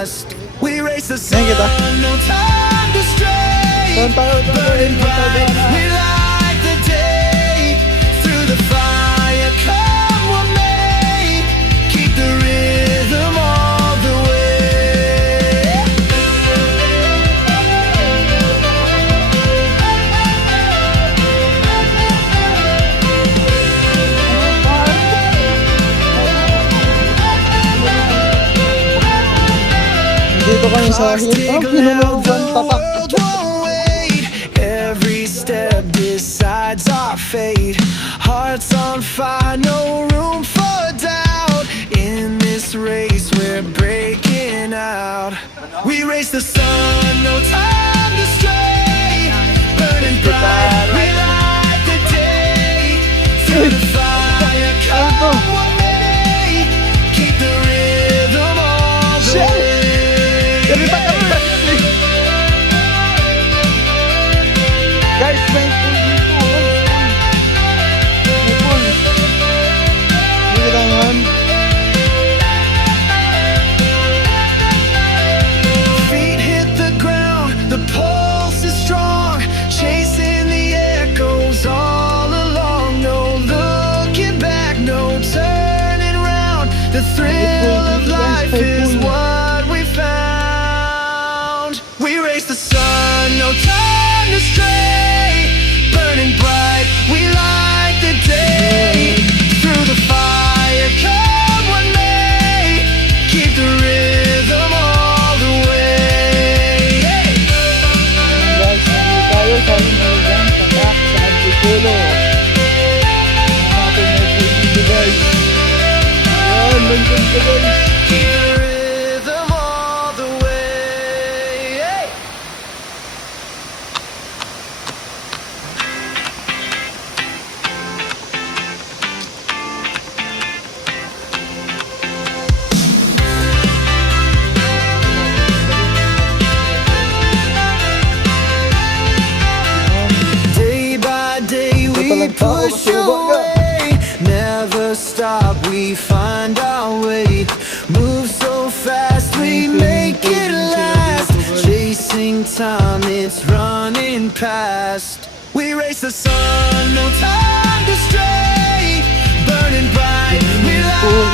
past. We race the sun, Yan kita. no time to stray. Saan tayo? Burning bright, we light the day. Through the fire, come what may. Keep the rhythm all the way. Dito kami sa hill. Hinulugan tatak. Every step decides our fate. Hearts on fire, no room for doubt. In this race, we're breaking out. We race the sun, no time to stray. Burning bright, we light the day. Through the fire, come what may. Keep the rhythm all the way. Guys, may pool dito. May pool. Hindi kailangan. Feet hit the ground, the pulse is strong, chasing the echoes all along. No looking back, no turning round. The thrill of life is what we found. We race the sun, no time to stray. Burning bright, we light the day. Through the fire, come what may. Keep the rhythm all the way. Guys, nandito tayo sa hinulugan tatak sa Antipolo. Natin may pool dito guys. Ayan, nandun ka guys. Keep the rhythm all the way. Day by day we push away, never stop, we find our way. Move so fast, we make it last. Chasing time, it's running past. We race the sun, no time to stray. Burning bright, we light